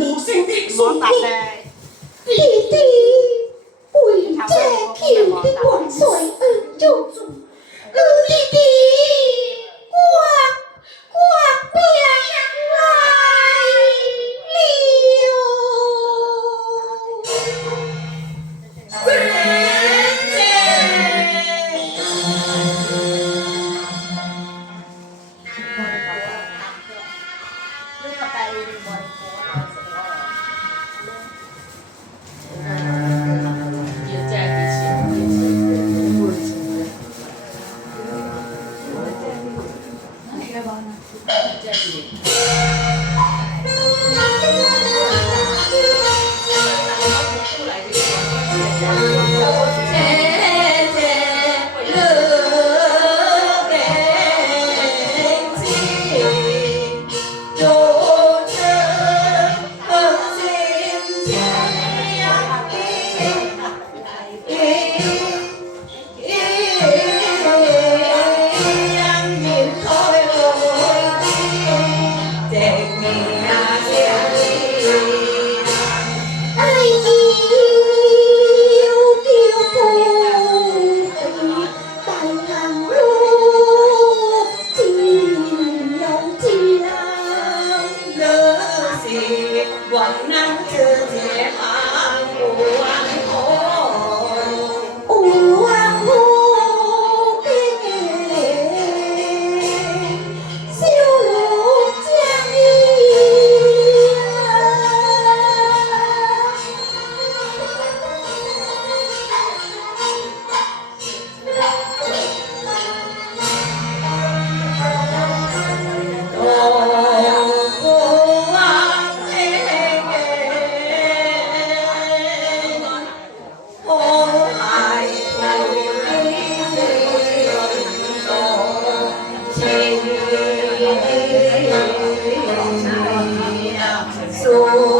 หูสิ่งที่สูงตัดเลยตีตีอุ้ยเจ๊ผิวที่ปวสวยสุดบเออตีตี สู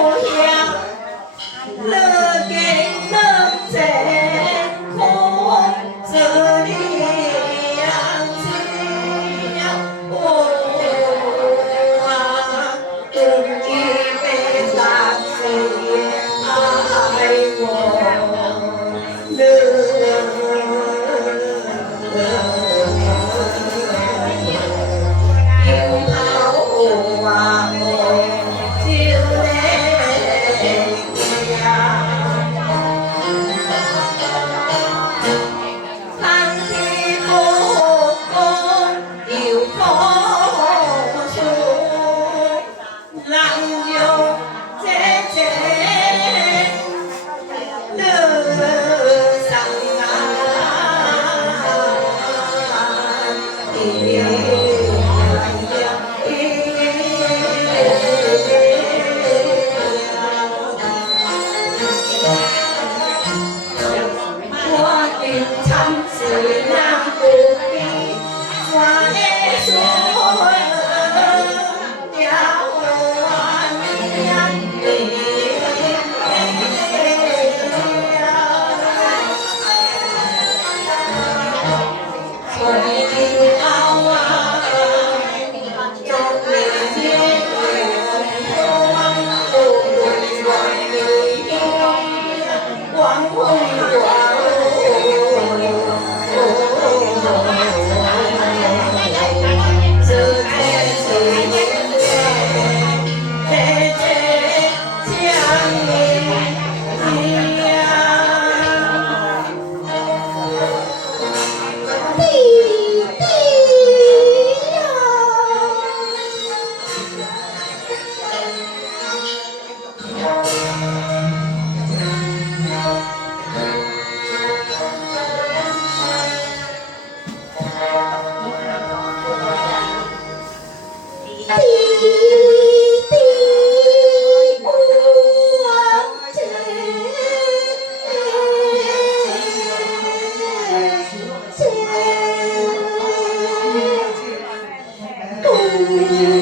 You.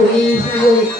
用一句用一。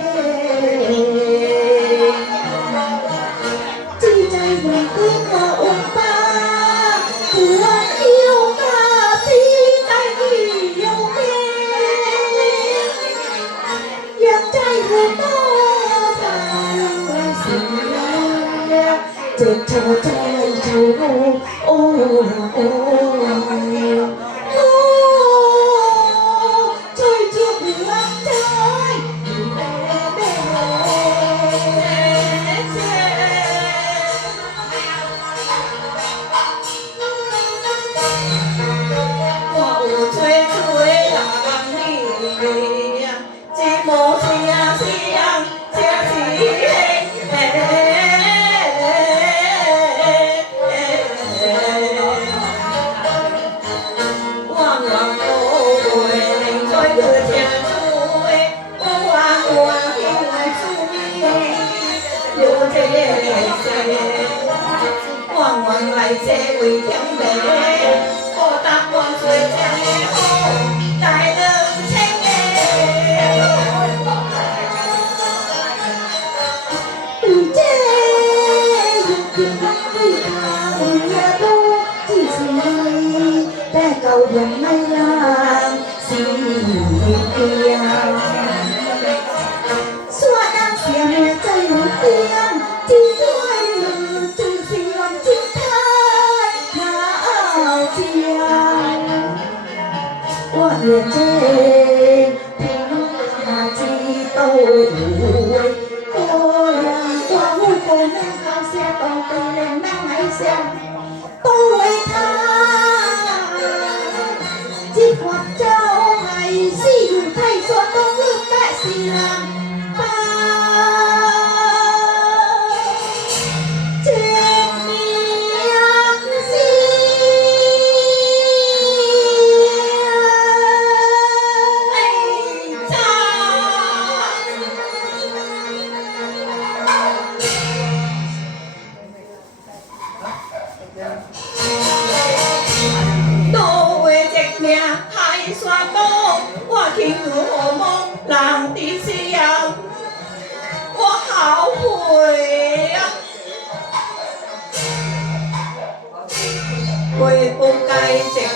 amor 来这，往往来这为天白，我打我。It's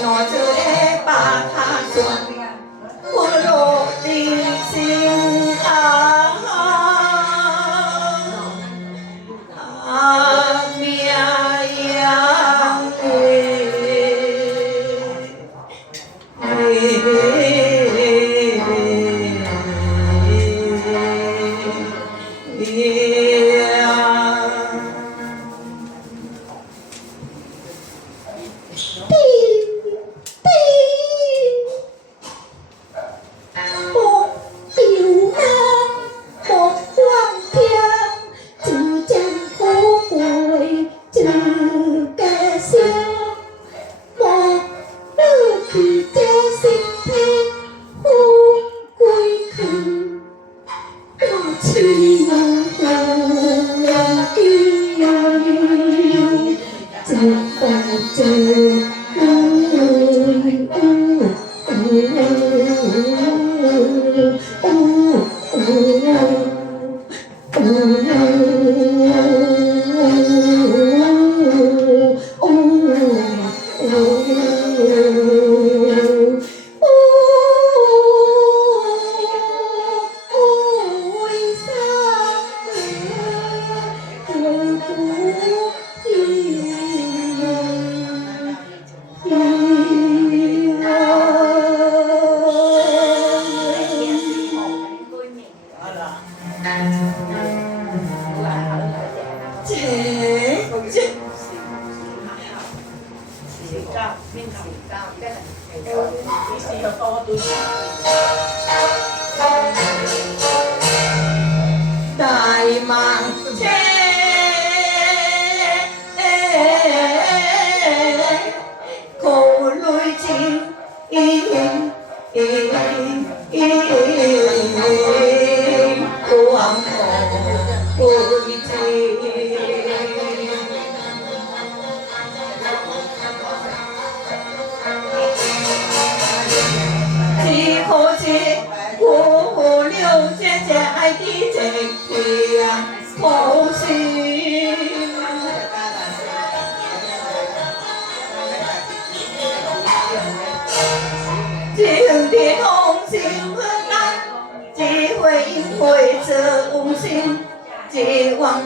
Ну, а ночь. 어머 어머 chị cũng chị chị cao minh chị cao cái này cái gì to tôi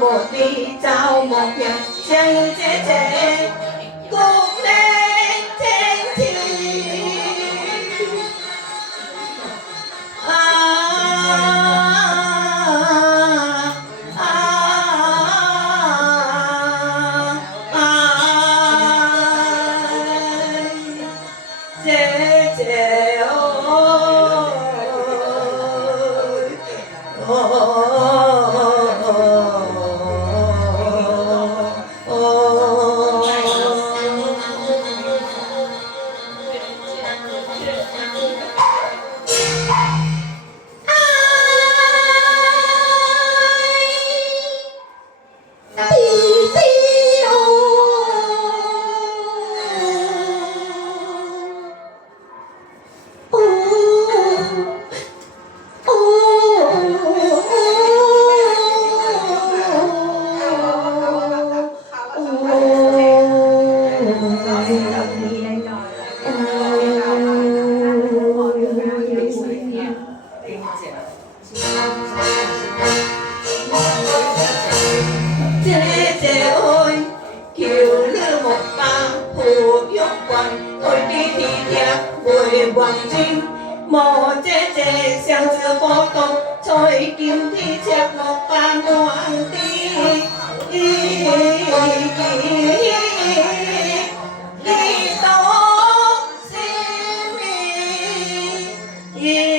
บทนี้เจ้าหมกยัง Yay!